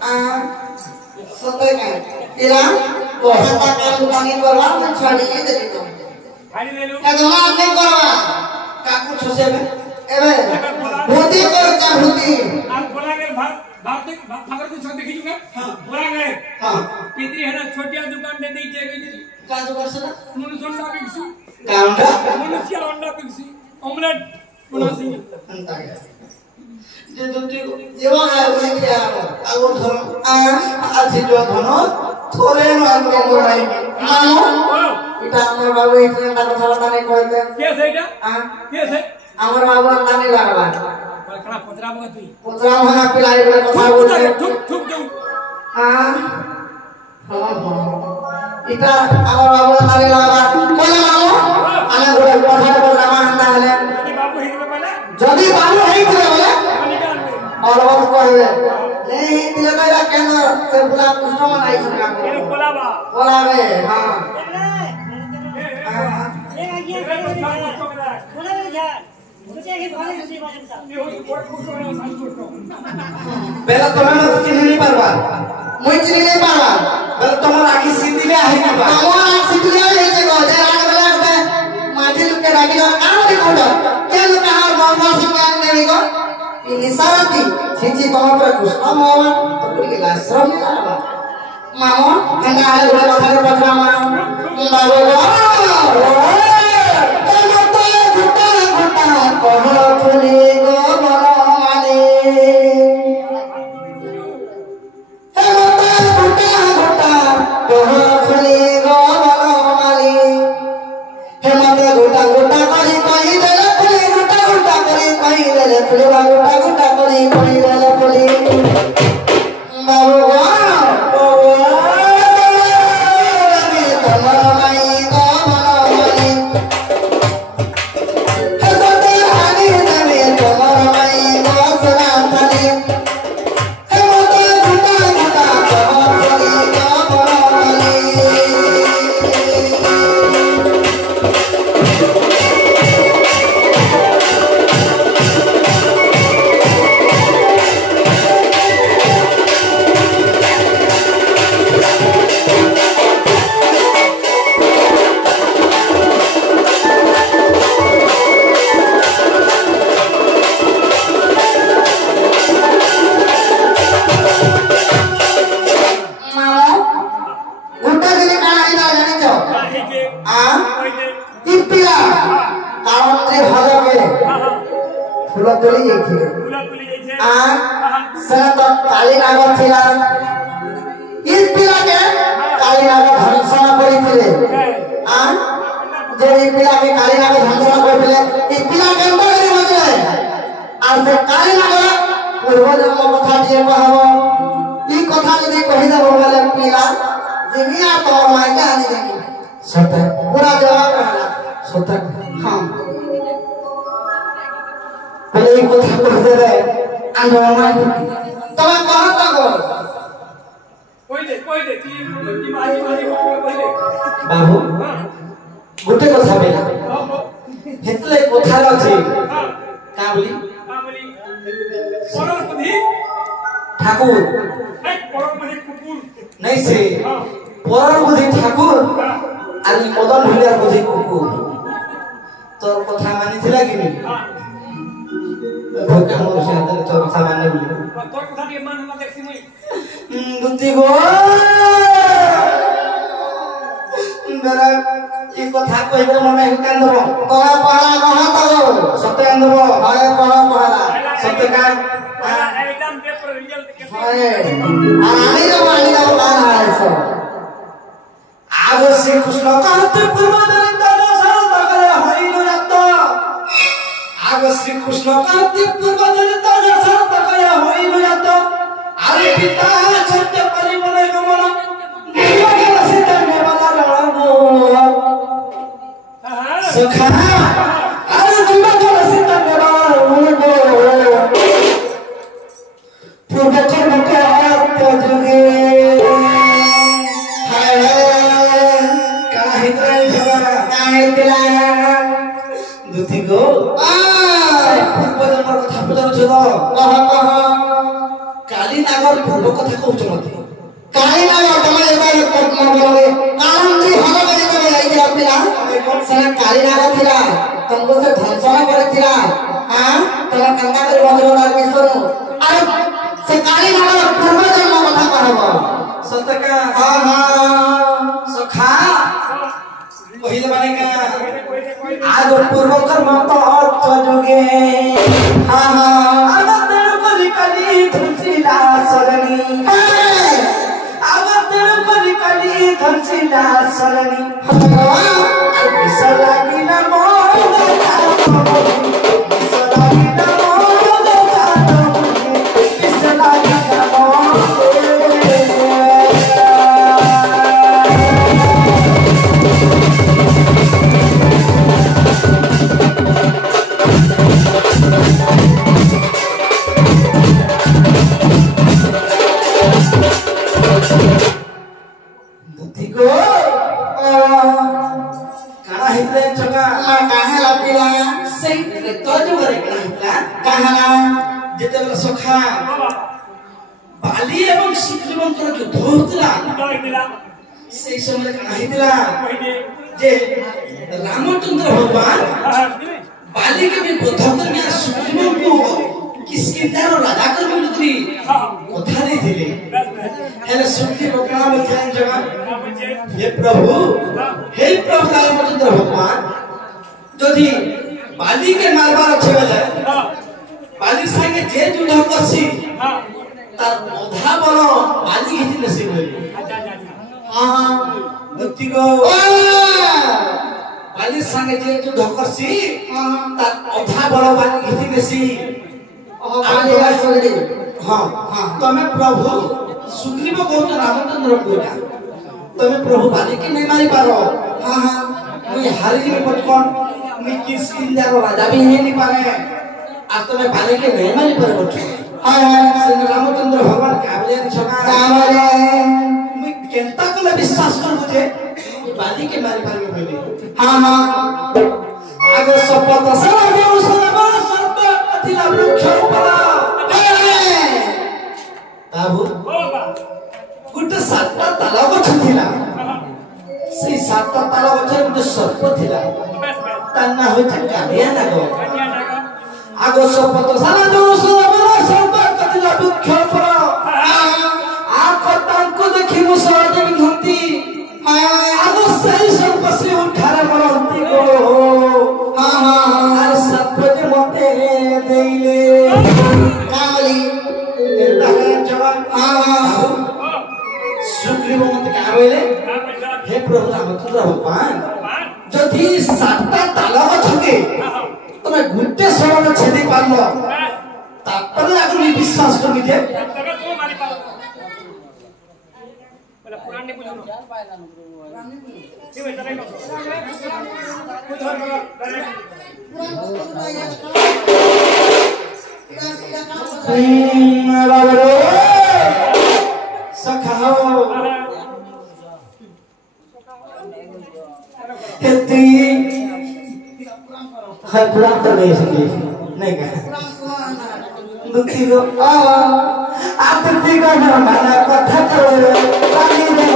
सते का इला कोहता काम कानी करवा मैं छाड़ी दे तो खाली ले लो एगला नहीं करवा काकू छसे में एबे भूति करता भूति आप बोला के भागर को सब देखी जुगा हां बोला गए हां पितरी है ना छोटिया दुकान दे दी जे गई का दुकान से ना मुनसोंडा पिक्सी काउंटा मुनसिया अंडा पिक्सी ऑमलेट बनासी अंता गया जे दुती एवा है बोले क्या आगो धर आज जो धनो थोरे मान के मोड़ाई मानो इटा हमर बाबू इतने का कथा बता नहीं कहते के से इटा के से हमर बाबू नानी लागबा कड़ा पतरा बगती पतरा होना पिलाई बोले कथा बोलते ठुक ठुक जाऊ हां इटा हमर बाबू नानी लागबा बोले मानो आने बोले कथा बोल रामा हंता हले बाबू हित में बोले जदी बाबू है बोले और वो कहवे नहीं तिले मेरा केंद्र से बुला कृष्ण मनाई सुना ये बोलावा बोलावे हां पहले तुम्हें चिन्ह नहीं पारवा मुई चिन्ह नहीं पारवा पहले तुम्हार आखी सीधी ले आहे ना तुम्हार आखी सीधी ले ले जे गो जे राग बेला के माझी लोग के रागी आ रे कोड के लोग कहां मामा संग आने गो निसारती छिछि तमा पर कृष्ण मोहन तो के लाश्रम लावा मामा हंगा आले बड़ा कथा पत्रा मा बाबू कहो फुली गो मनमानी हे मता गुटा कहो फुली गो मनमानी हे मता गुटा करी कहि देले फुली गुटा करी कहि देले फुली गुटा करी कहि देले फुली बाबू बाबू गोटे कथा बेला हेतले कथार अछि का बोली परम बुद्धि ठाकुर एक परम बुद्धि कुकुर नहीं से परम बुद्धि ठाकुर आनी मदन भलिया बुद्धि कुकुर तोर कथा मानि थिला कि नहीं भोका मोर से तोर कथा माने बोली तोर कथा के मान हम देखसी मुई दुती गो मेरा ये कथा कहबे मने कांदब तोरा पहला कहा तो सत्य कांदब हाय पहला सत्य का एकदम पेपर रिजल्ट के हाय आनी दो कान है सो आगो श्री कृष्ण कहते पूर्व दरिद्र दशरथ तकले हरिलो जात आगो श्री कृष्ण कहते पूर्व दरिद्र दशरथ तकले हरिलो जात अरे पिता सत्य परिमल गमन नियोगल सीता में बता सखा अरे जुमगल सीता में बता पूर्व कर्म के आत्म जुगे हाय काहे त्राई जवा काहे दिला दुती गो पूर्व जन्म कथा पचार छ त कह काली नागर पूर्व कथा कहउछ मते काली नागर तमे एबार बोलबे कालंत्री हल गली तमे जाई जे पिला से काली नागर थिला तुमको से ध्वंसन करथिला हां तमे कंगा कर बजरनार विष्णु अरे से काली नागर पूर्व जन्म कथा कहब सतका हां हां सखा पहिले माने का आज पूर्व कर्म तो अर्थ जोगे हां हां आवतेर कली कली धुसिला सरनी आवतेर कली कली धुसिला सरनी बिसला किना मोर बिसला किना मोर बिसला किना मोर सखा बाली एवं सुग्रीवंकर युद्ध होतला से समय कहितला जे रामचंद्र भगवान बाली के भी बोधकर में सुग्रीवन को किसकिंदार राजा कर मिलतरी कथा देथिले हेले सुग्रीव का बोलथेन जगह हे प्रभु रामचंद्र भगवान यदि बाली के मारबार अच्छे बेले बाली संगे जे युद्ध करसी तार अधा बल बाली घिति नसी बोली हां भक्ति को बाली संगे जे युद्ध करसी तार अधा बल बाली घिति नसी हां हां तमे प्रभु सुग्रीव को तो रामचंद्र कोला तमे प्रभु बाली के नहीं मारी पारो हां हां मुई हारी में पटकन मुई किसकिंदार राजा भी नहीं पारे आज तो मैं बाले के नहीं मारी पर बैठो हाय हाय श्री रामचंद्र भगवान काबले छका काबले मैं केंता को विश्वास कर मुझे बाली के मारी पर में बोली हां हां आगे शपथ सलाम सलाम सर्व कथिला वृक्ष ऊपर बाबू गुटे सातटा ताला गछ थिला से सातटा ताला गछ गुटे सर्प थिला ताना होय कालिया नाग आगो शपथ सारा जो सुबह सर्व कथिला वृक्ष ऊपर आको तांको देखि मुसरा देवी धंती आगो सही सर्प से उठारे मरंती गो हां हां आर सर्प जे मते देइले कामली एताके जवान हां सुग्रीव मते का बोले हे प्रभु रामचंद्र भगवान जदि सातटा ताला छके तमे गुटे शरण छेदी पारलो तापर आगु मी विश्वास करबी जे तबे तो मारी पारो बोला पुराण ने बुझो पुराण ने बुझो ठीक है चले कुछ और बाबरो सखाओ तेती है पुराण तो नहीं सुनी नहीं कहा दुखी को आप दुखी को ना माना कथा करो पानी में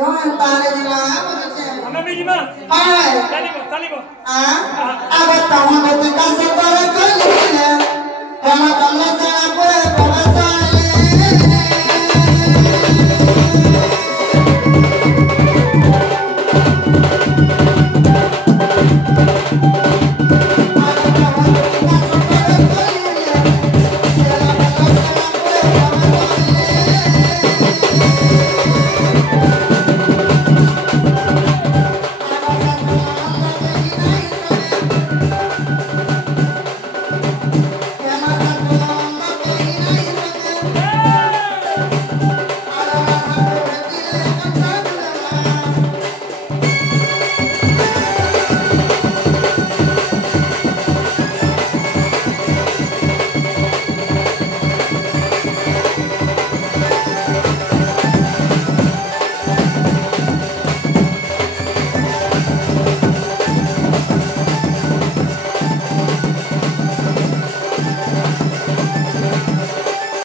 Jangan tanya di mana begitu. Mana biji mah? Hai. Tali bo. Ah, abad tahu ketika sebarang kalinya, hemat Allah saya boleh berasa.